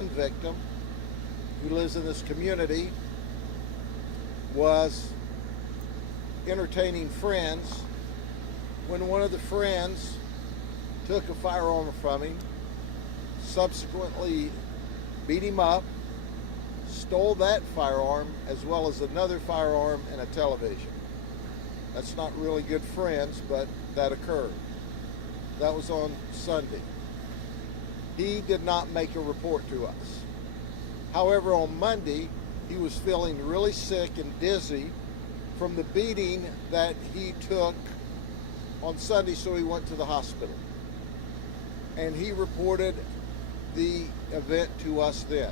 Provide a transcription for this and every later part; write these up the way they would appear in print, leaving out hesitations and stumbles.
victim who lives in this community was entertaining friends when one of the friends took a firearm from him, subsequently beat him up, stole that firearm as well as another firearm and a television. That's not really good friends, but that occurred. That was on Sunday. He did not make a report to us. However, on Monday, he was feeling really sick and dizzy from the beating that he took on Sunday, so he went to the hospital. And he reported the event to us then.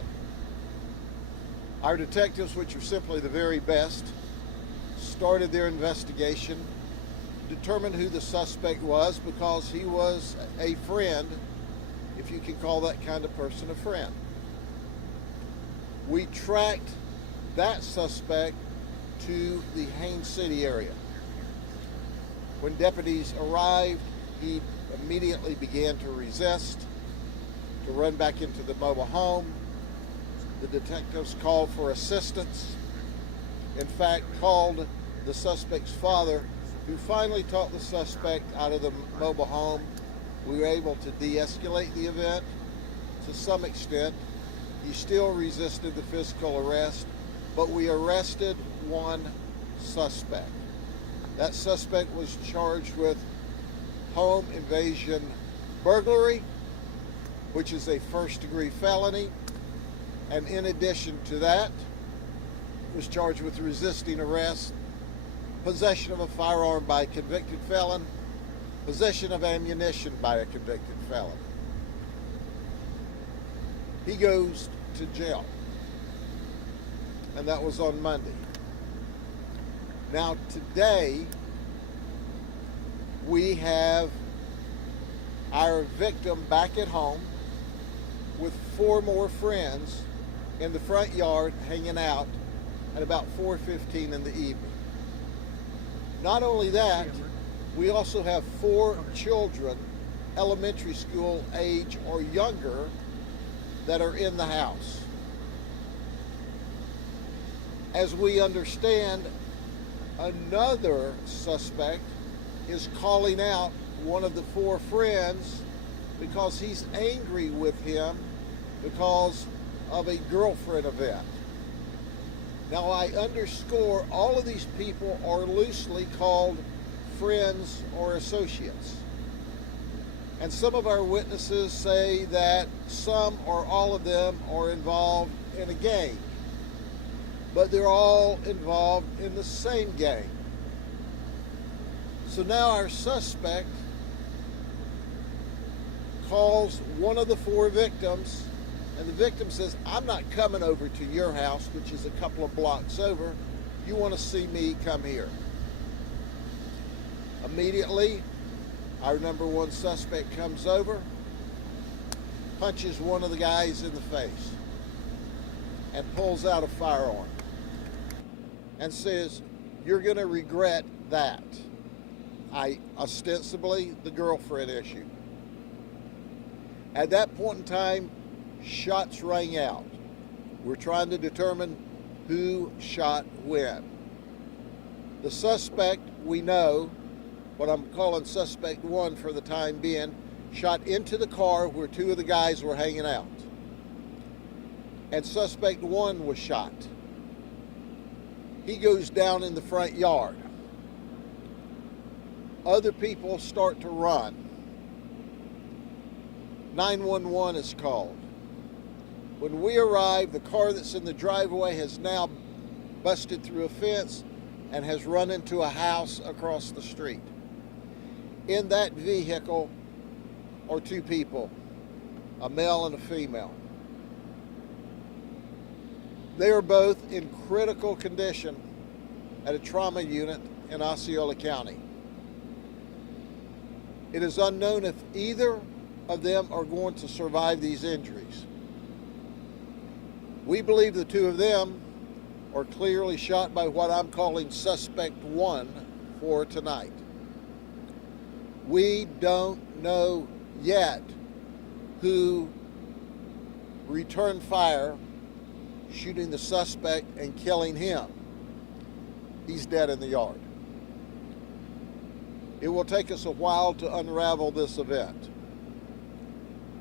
Our detectives, which are simply the very best, started their investigation, determined who the suspect was because he was a friend, if you can call that kind of person a friend. We tracked that suspect to the Haines City area. When deputies arrived, he immediately began to resist, to run back into the mobile home. The detectives called for assistance. In fact, called the suspect's father, who finally talked the suspect out of the mobile home. We were able to de-escalate the event to some extent. He still resisted the physical arrest, but we arrested one suspect. That suspect was charged with home invasion burglary, which is a first-degree felony, and in addition to that, was charged with resisting arrest, possession of a firearm by a convicted felon, possession of ammunition by a convicted felon. He goes to jail, and that was on Monday. Now today, we have our victim back at home with 4 more friends in the front yard hanging out at about 4:15 in the evening. Not only that, we also have 4 children, elementary school age or younger, that are in the house. As we understand, another suspect is calling out one of the 4 friends because he's angry with him because of a girlfriend event. Now, I underscore all of these people are loosely called friends or associates. And some of our witnesses say that some or all of them are involved in a gang, but they're all involved in the same gang. So now our suspect calls one of the 4 victims, and the victim says, "I'm not coming over to your house," which is a couple of blocks over. "You want to see me, come here." Immediately, our number 1 suspect comes over, punches one of the guys in the face, and pulls out a firearm and says, "You're going to regret that." Ostensibly the girlfriend issue. At that point in time, shots rang out. We're trying to determine who shot when. The suspect, we know, what I'm calling suspect 1 for the time being, shot into the car where 2 of the guys were hanging out. And suspect 1 was shot. He goes down in the front yard. Other people start to run. 911 is called. When we arrive, the car that's in the driveway has now busted through a fence and has run into a house across the street. In that vehicle are 2 people, a male and a female. They are both in critical condition at a trauma unit in Osceola County. It is unknown if either of them are going to survive these injuries. We believe the 2 of them are clearly shot by what I'm calling suspect 1 for tonight. We don't know yet who returned fire, shooting the suspect and killing him. He's dead in the yard. It will take us a while to unravel this event,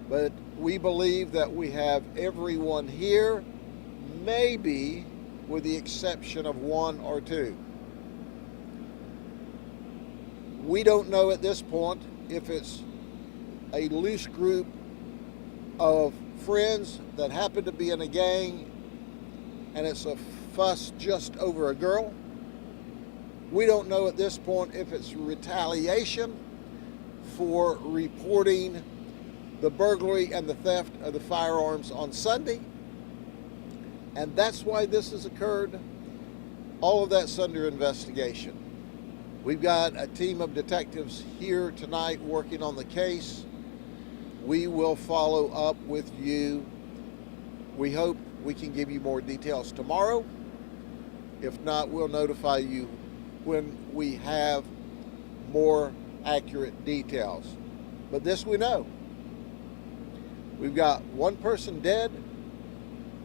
but we believe that we have everyone here, maybe with the exception of one or two. We don't know at this point if it's a loose group of friends that happen to be in a gang and it's a fuss just over a girl. We don't know at this point if it's retaliation for reporting the burglary and the theft of the firearms on Sunday. And that's why this has occurred. All of that's under investigation. We've got a team of detectives here tonight working on the case. We will follow up with you. We hope we can give you more details tomorrow. If not, we'll notify you when we have more accurate details. But this we know. We've got one person dead.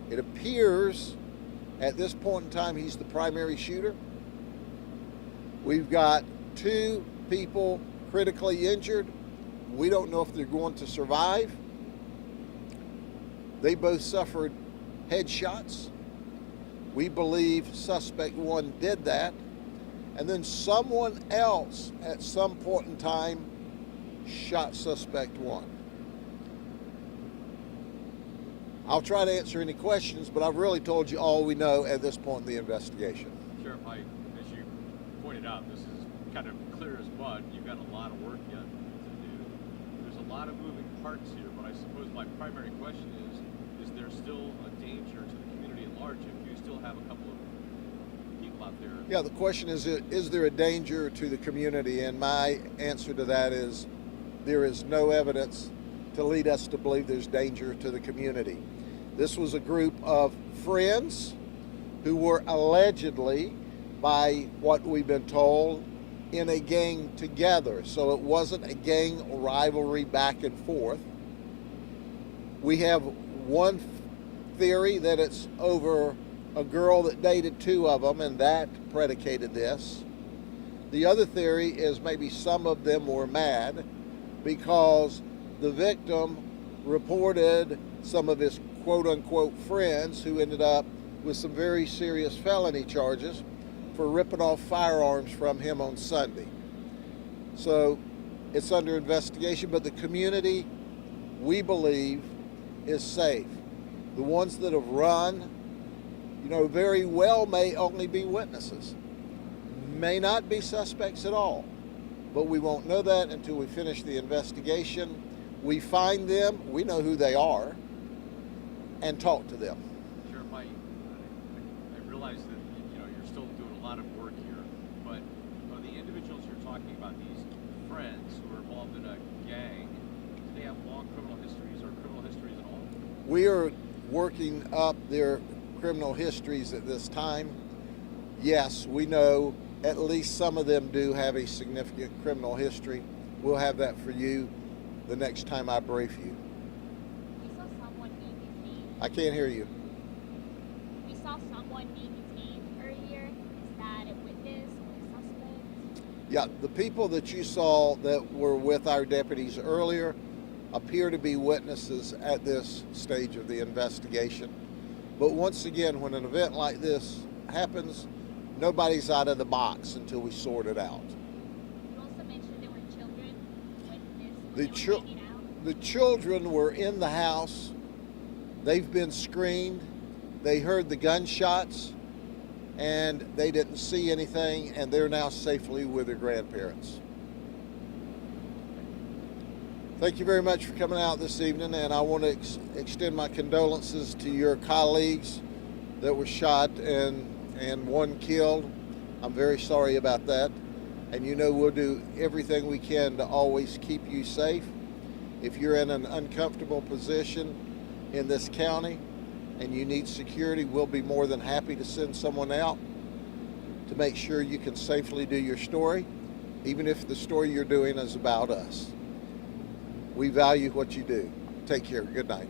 It appears at this point in time he's the primary shooter. We've got two people critically injured. We don't know if they're going to survive. They both suffered headshots. We believe suspect one did that. And then someone else at some point in time shot suspect one. I'll try to answer any questions, but I've really told you all we know at this point in the investigation. Sheriff, as you pointed out, this is kind of clear as mud. You've got a lot of work yet to do. There's a lot of moving parts here, but I suppose my primary question is there still a danger to the community at large if you still have a couple of people out there? Yeah, the question is there a danger to the community? And my answer to that is there is no evidence to lead us to believe there's danger to the community. This was a group of friends who were allegedly, by what we've been told, in a gang together. So it wasn't a gang rivalry back and forth. We have one theory that it's over a girl that dated two of them, and that predicated this. The other theory is maybe some of them were mad because the victim reported some of his quote-unquote friends who ended up with some very serious felony charges for ripping off firearms from him on Sunday. So it's under investigation, but the community, we believe, is safe. The ones that have run, very well may only be witnesses, may not be suspects at all, but we won't know that until we finish the investigation. We find them, we know who they are, and talk to them. Sure, I realize that you're still doing a lot of work here, but are the individuals you're talking about, these friends who are involved in a gang, do they have long criminal histories or criminal histories at all? We are working up their criminal histories at this time. Yes, we know at least some of them do have a significant criminal history. We'll have that for you the next time I brief you. We saw someone being detained. I can't hear you. We saw someone being detained earlier. Is that a witness or a suspect? Yeah, the people that you saw that were with our deputies earlier appear to be witnesses at this stage of the investigation. But once again, when an event like this happens, nobody's out of the box until we sort it out. You also mentioned there were children with this. The children were in the house. They've been screened. They heard the gunshots, and they didn't see anything, and they're now safely with their grandparents. Thank you very much for coming out this evening, and I want to extend my condolences to your colleagues that were shot and one killed. I'm very sorry about that, and we'll do everything we can to always keep you safe. If you're in an uncomfortable position in this county and you need security, we'll be more than happy to send someone out to make sure you can safely do your story, even if the story you're doing is about us. We value what you do. Take care. Good night.